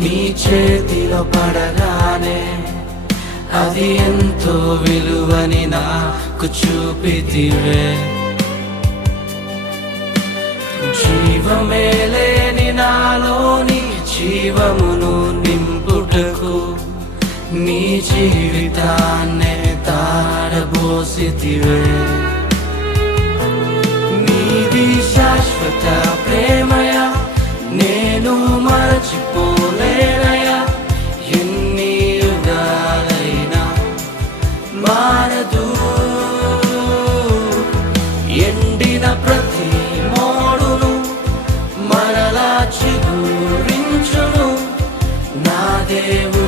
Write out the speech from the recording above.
నీ చేతిలో పడగానే అది ఎంతో విలువని నాకు చూపితివే. జీవమే లేని నాలోని జీవమును నింపుటకు నీ జీవితాన్నే తారబోసితివే. నీది శాశ్వత ప్రేమయ నేను మరచిపోలేనయా. ఎన్ని యుగాలైనా మారదు. ఎండిన ప్రతి మోడును మరలా చిగురించును నా దేవుడు.